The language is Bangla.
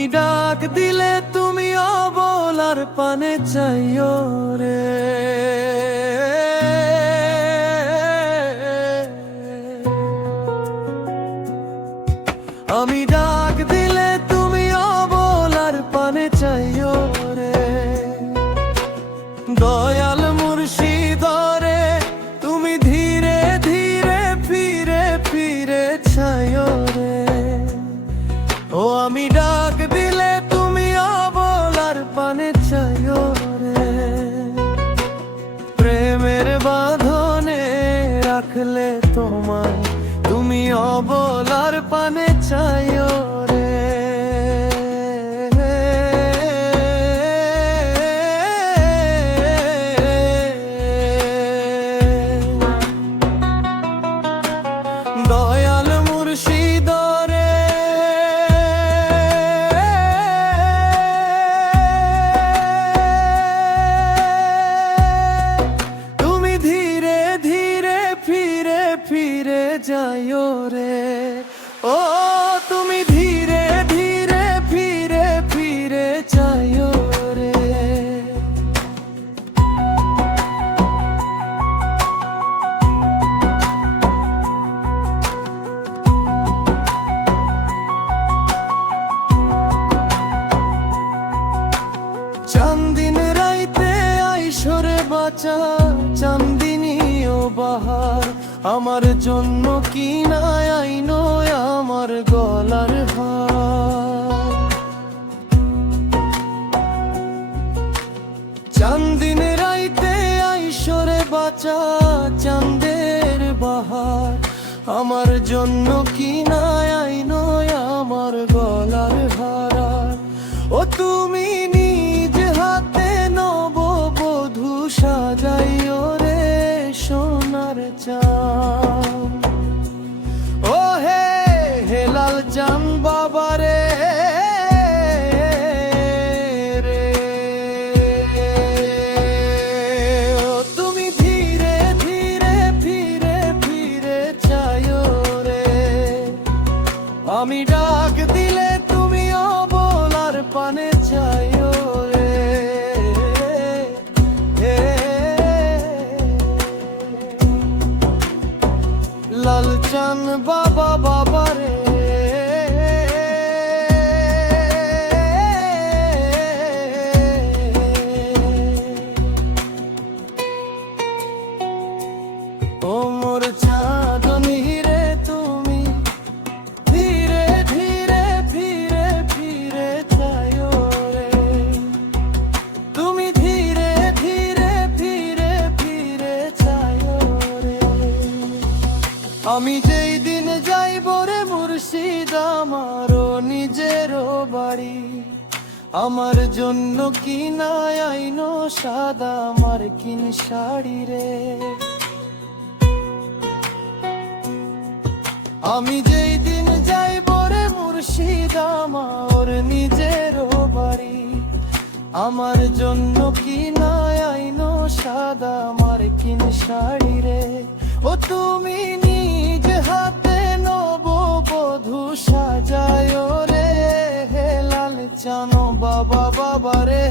আমি ডাক দিলে তুমি অবলার পানে চাইও রে। আমি ডাক দিলে তুমি অবলার পানে চাইও রে। দয়াল মুর্শিদ রে তুমি ধীরে ধীরে ফিরে ফিরে চাইও রে। ও আমি ডাক দিলে তুমি অবলার পানে চাইও রে। প্রেমের বাঁধনে রাখলে তোমায় তুমি অবলার পানে চাইও রে। দয়াল মুর্শিদ রে তুমি ধীরে ধীরে ফিরে ফিরে যাইও রে। ও তুমি ধীরে ধীরে ফিরে ফিরে যাইও রে। চান্দিন রাইতে আইসরে বাঁচা চান্দিনী ও বাহার আমার জন্য কি না আইনো আমার গলার হার। চান্দিন রাইতে আইসরে বাঁচা চাঁদের বাহার আমার জন্য কি না আইনো আমার গলার হার। ও তুমি নিজ হাতে নববধূ সাজাইও রে সোনার চাঁদ। ও হে হেলাল চান বাবা রে ও তুমি ধীরে ধীরে ফিরে ফিরে চাইও রে। আমি ডাক দিলে তুমি অবলার পানে চাইও রে। লালচান বাবা বাবা রে ও মোর চাঁদনী রে তুমি ধীরে ধীরে ফিরে ফিরে চাইও রে। তুমি ধীরে ধীরে ফিরে ফিরে চাইও রে। আমি যেই দিন যাইব রে মুর্শিদ আমারও নিজেরও বাড়ি আমার জন্য কি না আইনো সাদা মার্কিন শাড়ি রে। আমি যেই দিন যাইব রে মুর্শিদ আমার নিজেরও বাড়ি আমার জন্য কি না আইনো সাদা মার্কিন শাড়ি রে। ও তুমি নিজ হাতে নববধূ সাজায়ো রে। হে লাল চানো বাবা বাবা রে।